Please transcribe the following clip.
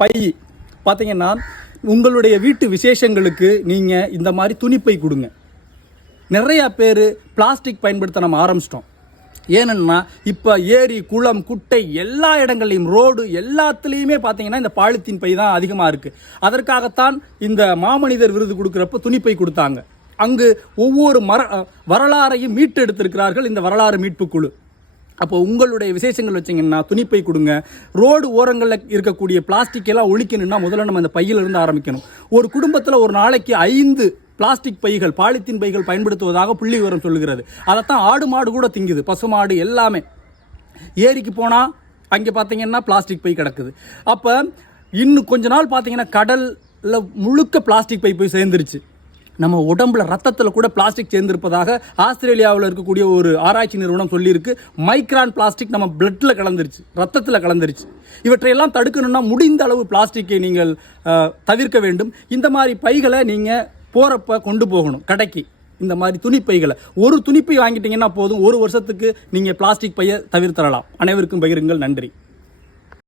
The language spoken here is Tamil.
பை பார்த்தீங்கன்னா உங்களுடைய வீட்டு விசேஷங்களுக்கு நீங்கள் இந்த மாதிரி துணிப்பை கொடுங்க. நிறையா பேர் பிளாஸ்டிக் பயன்படுத்த நம்ம ஆரம்பிச்சிட்டோம். ஏன்னா இப்போ ஏரி குளம் குட்டை எல்லா இடங்கள்லையும் ரோடு எல்லாத்துலேயுமே பார்த்தீங்கன்னா இந்த பாலித்தீன் பை தான் அதிகமாக இருக்குது. அதற்காகத்தான் இந்த மாமனிதர் விருது கொடுக்குறப்ப துணிப்பை கொடுத்தாங்க. அங்கு ஒவ்வொரு வரலாறையும் மீட்டு எடுத்திருக்கிறார்கள் இந்த வரலாறு மீட்பு குழு. அப்போ உங்களுடைய விசேஷங்கள் வச்சிங்கன்னா துணிப்பை கொடுங்க. ரோடு ஓரங்களில் இருக்கக்கூடிய பிளாஸ்டிக் எல்லாம் ஒழிக்கணும்னா முதல்ல நம்ம இந்த பையிலிருந்து ஆரம்பிக்கணும். ஒரு குடும்பத்தில் ஒரு நாளைக்கு 5 பிளாஸ்டிக் பைகள் பாலித்தீன் பைகள் பயன்படுத்துவதாக புள்ளி விவரம் சொல்லுகிறது. அதைத்தான் ஆடு மாடு கூட திங்குது, பசுமாடு எல்லாமே. ஏரிக்கு போனால் அங்கே பார்த்தீங்கன்னா பிளாஸ்டிக் பை கிடக்குது. அப்போ இன்னும் கொஞ்ச நாள் பார்த்தீங்கன்னா கடலில் முழுக்க பிளாஸ்டிக் பை போய் சேர்ந்துருச்சு. நம்ம உடம்புல ரத்தத்தில் கூட பிளாஸ்டிக் சேர்ந்திருப்பதாக ஆஸ்திரேலியாவில் இருக்கக்கூடிய ஒரு ஆராய்ச்சி நிறுவனம் சொல்லியிருக்கு. மைக்ரான் பிளாஸ்டிக் நம்ம பிளட்டில் கலந்துருச்சு, ரத்தத்தில் கலந்துருச்சு. இவற்றையெல்லாம் தடுக்கணும்னா முடிந்த அளவு பிளாஸ்டிக்கை நீங்கள் தவிர்க்க வேண்டும். இந்த மாதிரி பைகளை நீங்கள் போகிறப்ப கொண்டு போகணும் கடைக்கு. இந்த மாதிரி துணிப்பைகளை ஒரு துணிப்பை வாங்கிட்டீங்கன்னா போதும், 1 வருஷத்துக்கு நீங்கள் பிளாஸ்டிக் பையை தவிர்த்தரலாம். அனைவருக்கும் பகிருங்கள். நன்றி.